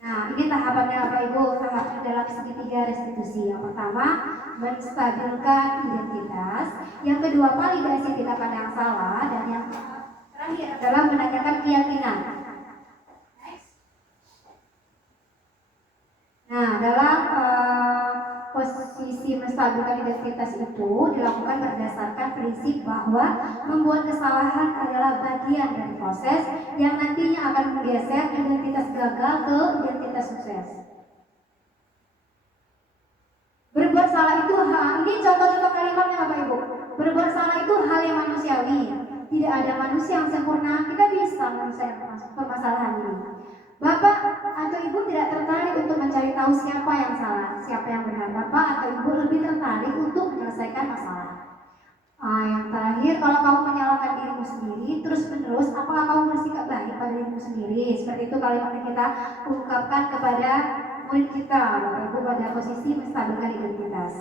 Nah, ini tahapannya Bapak Ibu, tahapan dalam segitiga restitusi. Yang pertama, menstabilkan identitas. Yang kedua, validasi tindakan yang salah. Dan yang terakhir adalah menanyakan keyakinan. Nah, dalam posisi menstabilkan identitas itu dilakukan berdasarkan prinsip bahwa membuat kesalahan adalah bagian dari proses yang nantinya akan menggeser identitas gagal ke identitas sukses. Berbuat salah itu ini contoh-contoh kalimatnya Bapak Ibu. Berbuat salah itu hal yang manusiawi. Tidak ada manusia yang sempurna. Kita bisa menyelesaikan permasalahan ini. Bapak atau Ibu tidak tertarik untuk mencari tahu siapa yang salah, siapa yang benar. Bapak atau Ibu lebih tertarik untuk menyelesaikan masalah. Yang terakhir, kalau kamu menyalahkan dirimu sendiri terus-menerus, apakah kamu bersikap baik pada dirimu sendiri? Seperti itu kalimat yang kita ungkapkan kepada murid kita, Bapak Ibu, pada posisi menstabilkan identitas.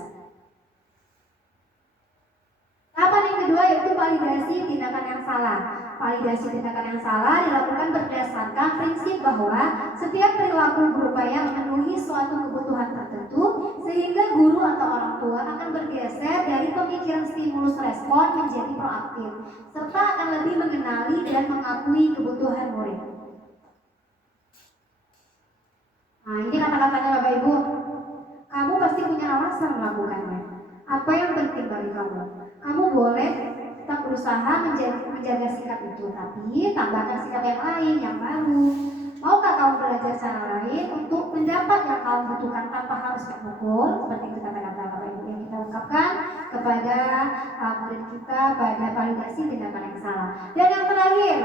Tahapan yang kedua yaitu validasi tindakan yang salah. Validasi tindakan yang salah dilakukan berdasarkan prinsip bahwa setiap perilaku berupaya memenuhi suatu kebutuhan tertentu sehingga guru atau orang tua akan bergeser dari pemikiran stimulus respon menjadi proaktif serta akan lebih mengenali dan mengakui kebutuhan murid. Nah, ini kata-katanya Bapak Ibu. Kamu pasti punya alasan melakukannya. Apa yang penting bagi kamu? Kamu boleh tetap berusaha menjaga sikap itu, tapi tambahkan sikap yang lain, yang baru. Maukah kamu belajar cara lain untuk mendapat yang kamu butuhkan tanpa harus memukul? Seperti itu kata-kata Bapak Ibu yang kita ungkapkan kepada murid kita pada validasi tindakan yang salah. Dan yang terakhir,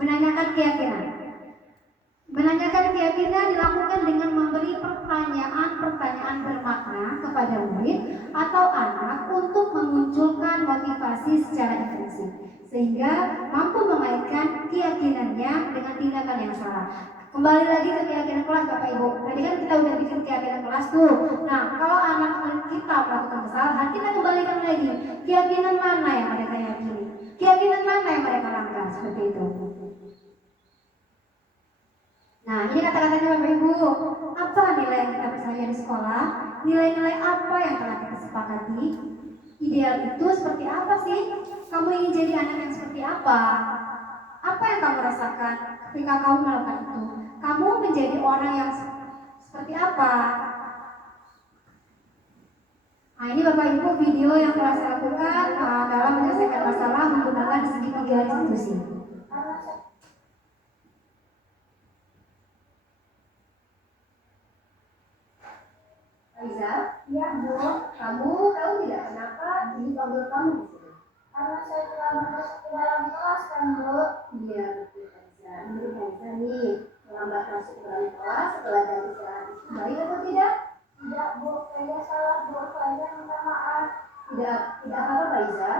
menanyakan keyakinan. Menanyakan keyakinan dilakukan dengan memberi pertanyaan bermakna kepada murid atau anak untuk memunculkan motivasi secara intensif sehingga mampu mengaitkan keyakinannya dengan tindakan yang salah. Kembali lagi ke keyakinan kelas Bapak Ibu. Tadi kan kita udah bikin keyakinan kelas tuh. Nah, kalau anak murid kita melakukan kesalahan, kita kembalikan lagi keyakinan mana yang mereka yakini, keyakinan mana yang mereka langgar, seperti itu. Nah, ini kata-katanya Bapak Ibu. Apa nilai yang kita pelajari di sekolah? Nilai-nilai apa yang telah kita sepakati? Ideal itu seperti apa sih? Kamu ingin jadi anak yang seperti apa? Apa yang kamu rasakan ketika kamu melakukan itu? Kamu menjadi orang yang seperti apa? Nah, ini Bapak Ibu video yang telah saya lakukan dalam menyelesaikan masalah menggunakan segitiga restitusi. Aiza, Ya, Bu. kamu tahu tidak kenapa dipanggil kamu di sini? Karena saya telah masuk ke dalam kelas kan, Bu. Iya, betul Aiza. Menurut Aiza nih, terlambat masuk ke dalam kelas setelah jam istirahat itu baik atau tidak? Tidak, Bu. Saya salah, Bu. Saya minta maaf. Tidak apa-apa Aiza.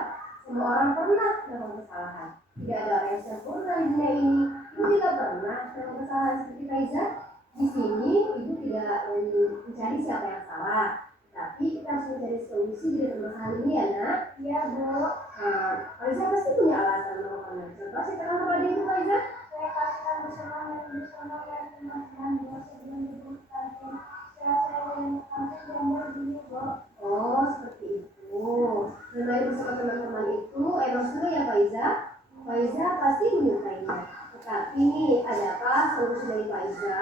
Semua orang pernah melakukan kesalahan. Tidak ada orang yang sempurna di dunia ini. Ibu tidak pernah melakukan kesalahan seperti Aiza. Di sini ibu tidak mencari siapa yang salah, tapi kita harus mencari solusi dari permasalahan ini ya nak. Ya, Bu. Aiza pasti punya alasan melakukannya. Contoh saya terang kepada ibu Aiza. Saya kasihkan bersama yang dimaksudkan Bu sebelum ibu kantin. Saya yang kantin gambar dulu, Bu. Oh seperti itu. Bermain bersama teman-teman itu emang seru ya Pak Aiza. Pak Aiza pasti menyukainya. Tetapi adakah solusi dari Pak Aiza?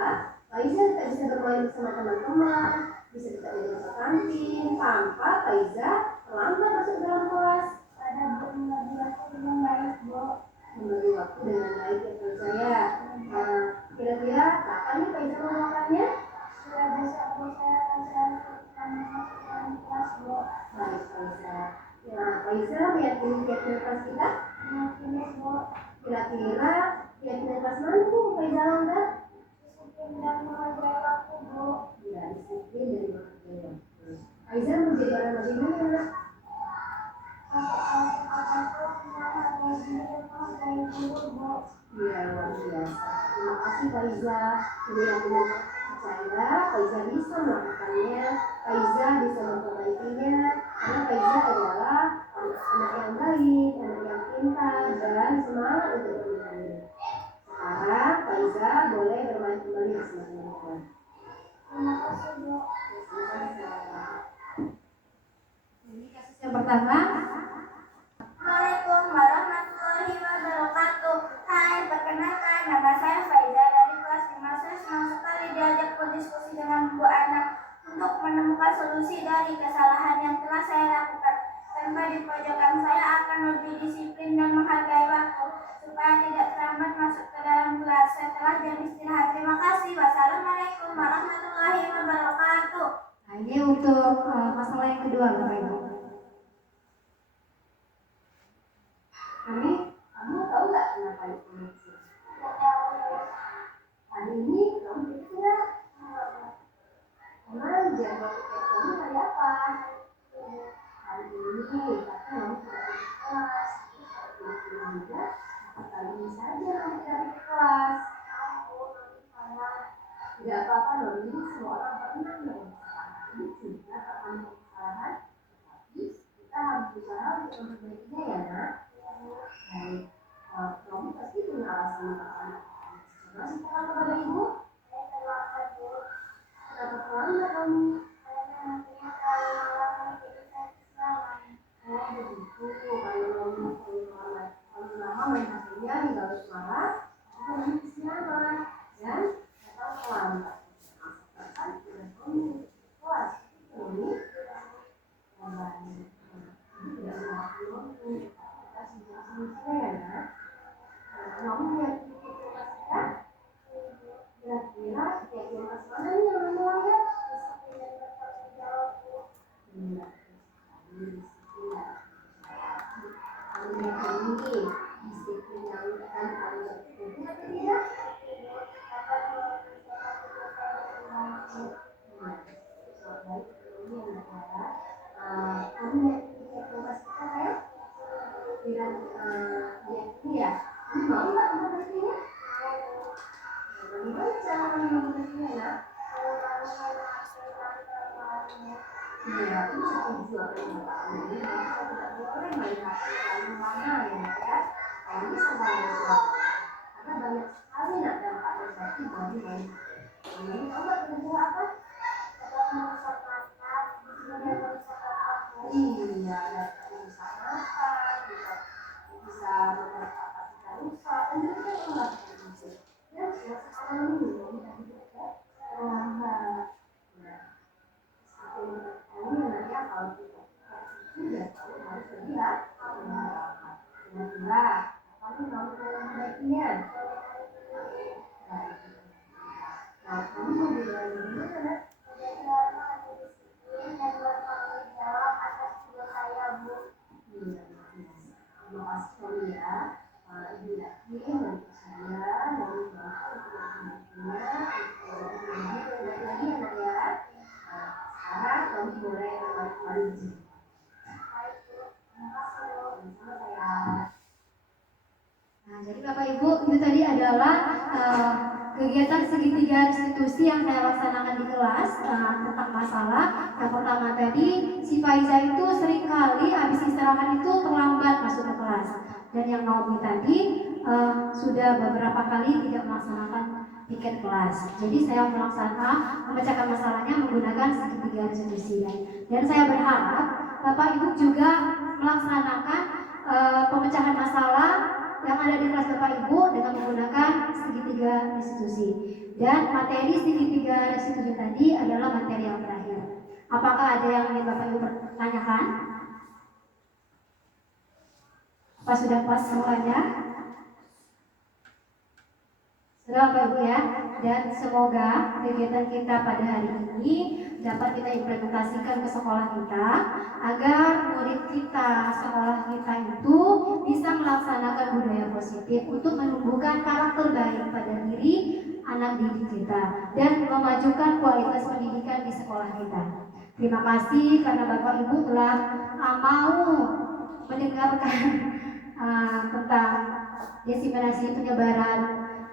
Pak Aiza tidak bisa bermain bersama teman-teman, bisa tidak masuk kantin tanpa Faiza terlambat masuk ke dalam kelas. Pada membagi waktu dengan baik, Bu. Membagi waktu dengan baik ya Faiza ya. Kira-kira kapan nih Faiza melakukannya? Sudah besok, Bu, saya akan selalu masuk dalam kelas, Bu. Baik Faiza. Nah Faiza meyakini keyakinan kita? Meyakini, Bu. Kira-kira keyakinan kelas mana tuh Faiza langgar? Disiplin dan menghargai waktu, Bu. Ya, disiplin dan menghargai waktu. Faiza menjadi orang bagaimana? Aku menghargai diri dan menghargai guru, Bu. Iya, luar biasa. Terima kasih Faiza. Ini yang percaya Faiza bisa melakukannya, Faiza bisa memperbaikinya, karena Faiza adalah anak yang baik, anak yang pintar dan semangat untuk belajar. Sekarang Faiza boleh bermain kembali bersama teman-teman. Terima kasih, Bu. Ini kasus yang pertama. Assalamualaikum warahmatullahi wabarakatuh. Hai, perkenalkan nama saya Faiza dari kelas 5. Saya senang sekali diajak berdiskusi dengan Bu Ana untuk menemukan solusi dari kesalahan yang telah saya lakukan. Tanpa di pojokan saya akan lebih disiplin dan menghargai waktu supaya tidak terlambat masuk ke dalam kelas setelah jam istirahat. Terima kasih. Wassalamualaikum warahmatullahi wabarakatuh. Nah, ini untuk masalah yang kedua Bapak Ibu. Kamu tahu nggak kenapa itu? Hari ini kamu pikir nggak? Kemarin jadwal kamu hari apa? Hari ini, tapi kamu tidak di kelas. Itu juga kali ini saja kamu tidak di kelas. Tidak apa-apa loh, ini semua orang pernah loh. Ini juga akan kesalahan, tapi kita harus berusaha untuk memperbaikinya ya nak. Baik, kamu pasti punya alasan apa? Coba ceritakan kepada ibu. Kenapa terlambat kamu? Oh begitu, kalau lama main HP-nya hingga harus marah, itu namanya kesiangan dan datang terlambat. Masakan dengan kamu kelas ini yang baik. Ini tidak mengakui waktu. Kita solusinya ya nak. Kamu lihat kelas kita? Kira-kira keyakinan kelas mana nih yang melanggar? Iya. Kamu meyakini disiplin yang akan kamu lakukan atau tidak? Baik, ini yang adalah kamu meyakini kelas kita ya? Meyakini ya? Kamu mau nggak memperbaikinya? Bagaimana cara memperbaikinya nak? Iya, itu setuju apa yang kamu ini. Kita tidak boleh melihat terlalu lama ya. Kalau bisa banyak waktu. Karena banyak sekali nak dampak negatif bagi banyak. Ini tahu nggak kira-kira apa? Iya, dapat merusak mata, bisa membuat otak kita rusak, dan juga kita melakukan itu. Dan sekarang ini kita tidak terlambat. Ini namanya kalau kita sudah tahu harus terlihat kira-kira kamu mau memperbaikinya. Nah, kamu mau belajar gimana? Terima kasih kali ya. Ibu yakin dan percaya dan berusaha untuk melakukannya. Lagi anak ya. Sekarang kamu boleh kembali di sini. Nah, jadi Bapak Ibu, itu tadi adalah kegiatan segitiga institusi yang saya laksanakan di kelas tentang masalah. Yang pertama tadi, si Faiza itu seringkali habis istirahat itu terlambat masuk ke kelas. Dan yang Naomi tadi sudah beberapa kali tidak melaksanakan tiket kelas. Jadi saya memecahkan masalahnya menggunakan segitiga institusi. Dan saya berharap Bapak Ibu juga melaksanakan pemecahan masalah yang ada di kelas Bapak Ibu dengan menggunakan segitiga restitusi. Dan materi segitiga restitusi tadi adalah materi yang terakhir. Apakah ada yang ingin Bapak Ibu pertanyakan? Apa sudah pas semuanya? Sudah Bapak Ibu ya, dan semoga kegiatan kita pada hari ini dapat kita implementasikan ke sekolah kita agar murid kita, sekolah kita itu bisa melaksanakan budaya positif untuk menumbuhkan karakter baik pada diri anak didik kita dan memajukan kualitas pendidikan di sekolah kita. Terima kasih karena Bapak Ibu telah mau mendengarkan tentang desiminasi penyebaran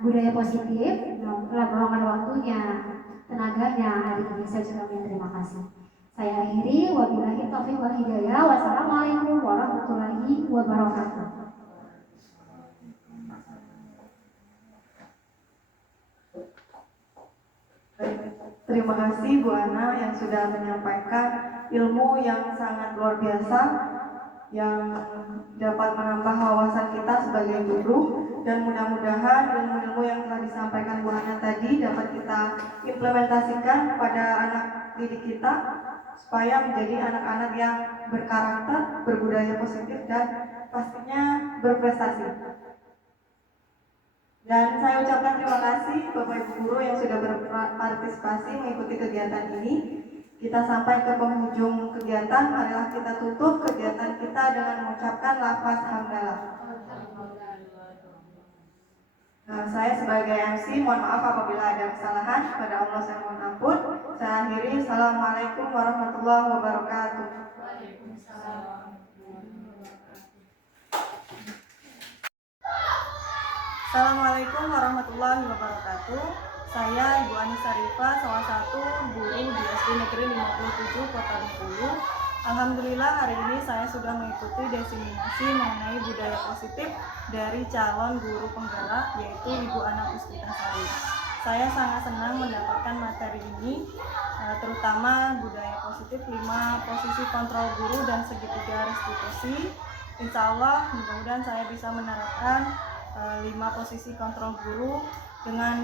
budaya positif, telah meluangkan waktunya, tenaganya hari ini. Saya juga terima kasih. Saya akhiri, wabillahi taufiq wal hidayah. Wassalamualaikum warahmatullahi wabarakatuh. Terima kasih Bu Ana yang sudah menyampaikan ilmu yang sangat luar biasa yang dapat menambah wawasan kita sebagai guru, dan mudah-mudahan ilmu-ilmu yang telah disampaikan Bu Ana tadi dapat kita implementasikan pada anak didik kita supaya menjadi anak-anak yang berkarakter, berbudaya positif, dan pastinya berprestasi. Dan saya ucapkan terima kasih Bapak Ibu guru yang sudah berpartisipasi mengikuti kegiatan ini. Kita sampai ke penghujung kegiatan, marilah kita tutup kegiatan kita dengan mengucapkan lafaz hamdalah. Nah, saya sebagai MC mohon maaf apabila ada kesalahan, kepada Allah saya mohon ampun. Saya akhiri, Assalamualaikum warahmatullahi wabarakatuh. Assalamualaikum warahmatullahi wabarakatuh. Saya Ibu Anissa Rifa, salah satu guru di SD Negeri 57 Kota Bengkulu. Alhamdulillah hari ini saya sudah mengikuti desiminasi mengenai budaya positif dari calon guru penggerak, yaitu Ibu Ana Puspita Sari. Saya sangat senang mendapatkan materi ini, terutama budaya positif, 5 posisi kontrol guru dan segitiga restitusi. Insya Allah mudah-mudahan saya bisa menerapkan 5 posisi kontrol guru dengan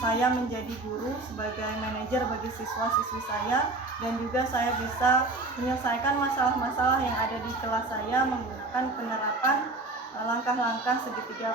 saya menjadi guru sebagai manajer bagi siswa-siswi saya, dan juga saya bisa menyelesaikan masalah-masalah yang ada di kelas saya menggunakan penerapan langkah-langkah segitiga.